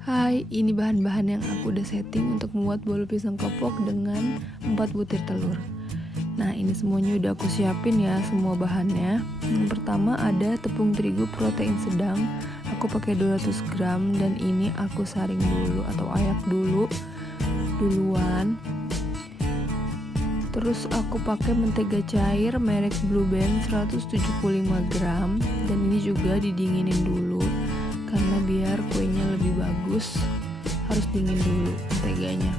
Hai, ini bahan-bahan yang aku udah setting untuk membuat bolu pisang kepok dengan 4 butir telur. Nah, ini semuanya udah aku siapin ya, semua bahannya. Yang pertama ada tepung terigu protein sedang. Aku pakai 200 gram dan ini aku saring dulu atau ayak duluan. Terus aku pakai mentega cair merek Blue Band 175 gram dan ini juga didinginin dulu karena biar kuenya lebih bagus harus dingin dulu menteganya.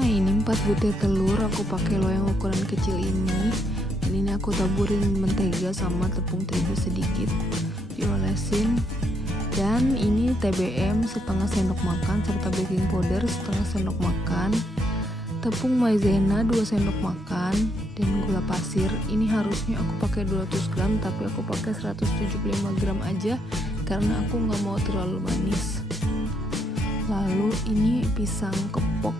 Nah, ini 4 butir telur aku pakai loyang ukuran kecil ini dan ini aku taburin mentega sama tepung terigu sedikit diolesin, dan ini TBM setengah sendok makan serta baking powder setengah sendok makan, tepung maizena 2 sendok makan, dan gula pasir. Ini harusnya aku pakai 200 gram tapi aku pakai 175 gram aja karena aku nggak mau terlalu manis. Lalu ini pisang kepok,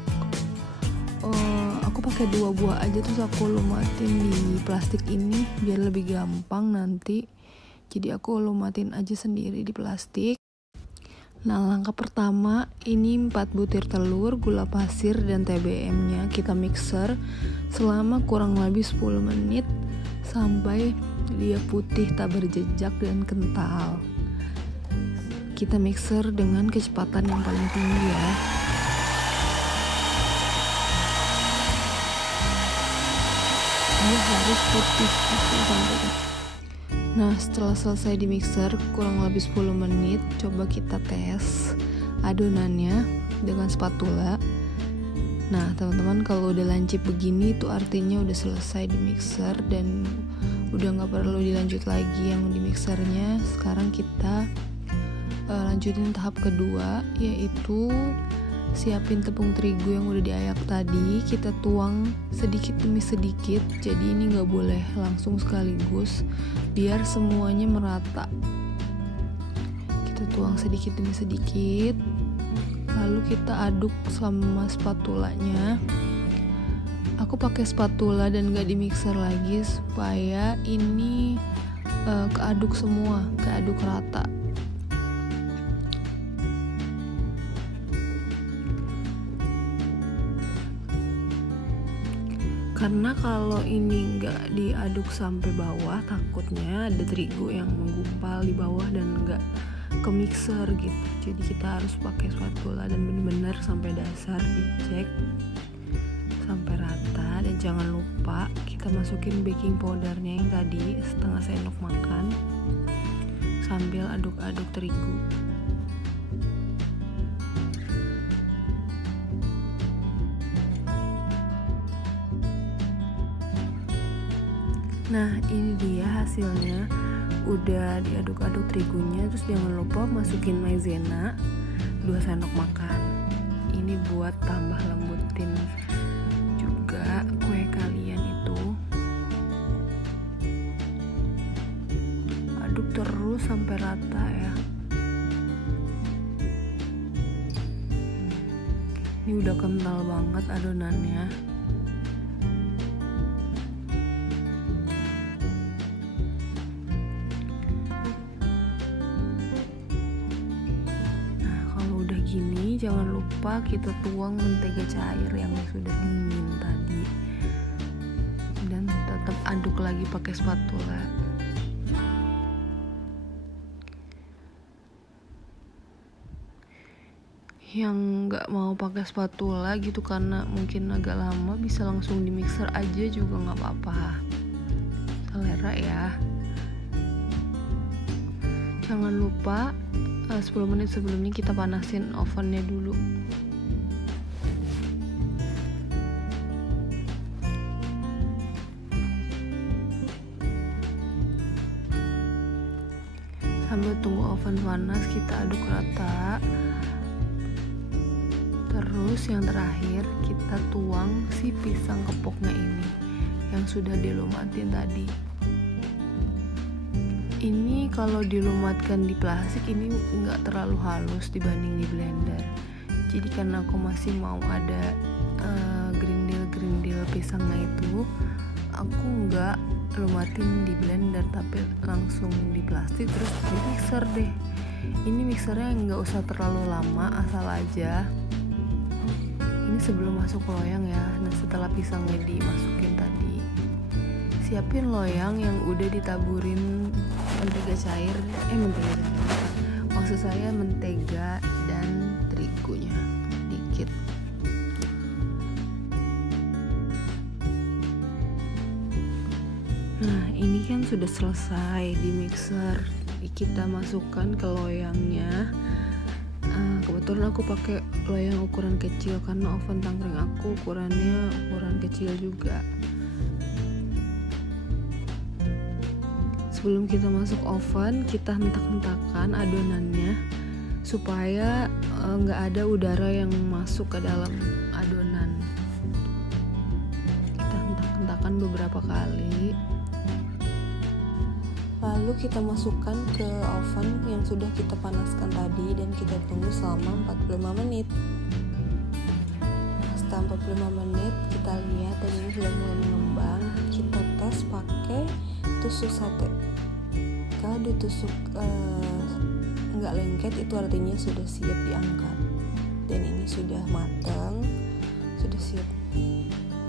aku pakai 2 buah aja, terus aku lumatin di plastik ini biar lebih gampang nanti. Jadi aku lumatin aja sendiri di plastik. Nah, langkah pertama ini 4 butir telur, gula pasir dan TBM nya kita mixer selama kurang lebih 10 menit sampai dia putih tak berjejak dan kental. Kita mixer dengan kecepatan yang paling tinggi ya. Dia harus putih gitu sampai. Nah, setelah selesai di mixer kurang lebih 10 menit, coba kita tes adonannya dengan spatula. Nah, teman-teman, kalau udah lancip begini itu artinya udah selesai di mixer dan udah nggak perlu dilanjut lagi yang di mixernya. Sekarang kita lanjutin tahap kedua, yaitu siapin tepung terigu yang udah diayak tadi. Kita tuang sedikit demi sedikit, jadi ini nggak boleh langsung sekaligus biar semuanya merata. Kita tuang sedikit demi sedikit, lalu kita aduk sama spatulanya. Aku pakai spatula dan nggak di mixer lagi supaya ini keaduk semua, keaduk rata. Karena kalau ini nggak diaduk sampai bawah, takutnya ada terigu yang menggumpal di bawah dan nggak ke mixer gitu. Jadi kita harus pakai spatula dan benar-benar sampai dasar dicek sampai rata. Dan jangan lupa kita masukin baking powdernya yang tadi setengah sendok makan sambil aduk-aduk terigu. Nah, ini dia hasilnya, udah diaduk-aduk terigunya. Terus jangan lupa masukin maizena 2 sendok makan. Ini buat tambah lembutin juga kue kalian itu. Aduk terus sampai rata ya. Ini udah kental banget adonannya. Gini, jangan lupa kita tuang mentega cair yang sudah dingin tadi dan tetap aduk lagi pakai spatula. Yang nggak mau pakai spatula gitu karena mungkin agak lama, bisa langsung di mixer aja juga nggak apa-apa, selera ya. Jangan lupa 10 menit sebelumnya kita panasin ovennya dulu. Sambil tunggu oven panas, kita aduk rata. Terus yang terakhir kita tuang si pisang kepoknya ini yang sudah dilumatin tadi. Ini kalau dilumatkan di plastik ini nggak terlalu halus dibanding di blender. Jadi karena aku masih mau ada grindil pisangnya itu, aku nggak lumatin di blender tapi langsung di plastik terus di mixer deh. Ini mixernya nggak usah terlalu lama, asal aja. Ini sebelum masuk loyang ya. Nah setelah pisangnya dimasukin tadi, siapin loyang yang udah ditaburin mentega cair, maksud saya mentega dan terigunya dikit. Nah ini kan sudah selesai di mixer, kita masukkan ke loyangnya. Kebetulan aku pakai loyang ukuran kecil karena oven tangkring aku ukurannya ukuran kecil juga. Sebelum kita masuk oven, kita hentak-hentakan adonannya supaya nggak ada udara yang masuk ke dalam adonan. Kita hentak-hentakan beberapa kali. Lalu kita masukkan ke oven yang sudah kita panaskan tadi dan kita tunggu selama 45 menit. Setelah 45 menit kita lihat dan ini sudah mulai mengembang. Kita tes pakai tusuk sate. Kalau ditusuk nggak lengket itu artinya sudah siap diangkat. Dan ini sudah matang, sudah siap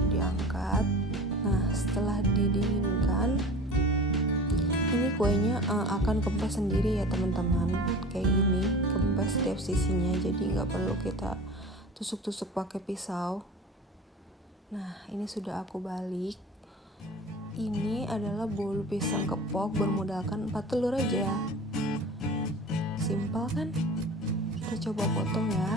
diangkat. Nah setelah didinginkan, ini kuenya akan kempes sendiri ya teman-teman, kayak gini, kempes setiap sisinya, jadi nggak perlu kita tusuk-tusuk pakai pisau. Nah ini sudah aku balik. Ini adalah bolu pisang kepok bermodalkan 4 telur aja. Simpel kan? Kita coba potong ya.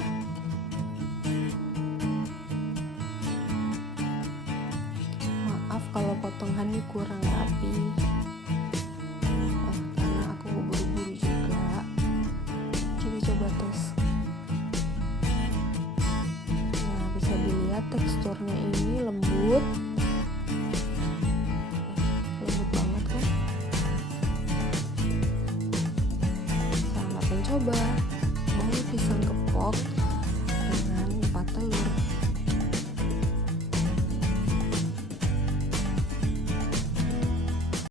Maaf kalau potongannya kurang rapi. Teksturnya ini lembut banget kan. Selamat mencoba bolu pisang kepok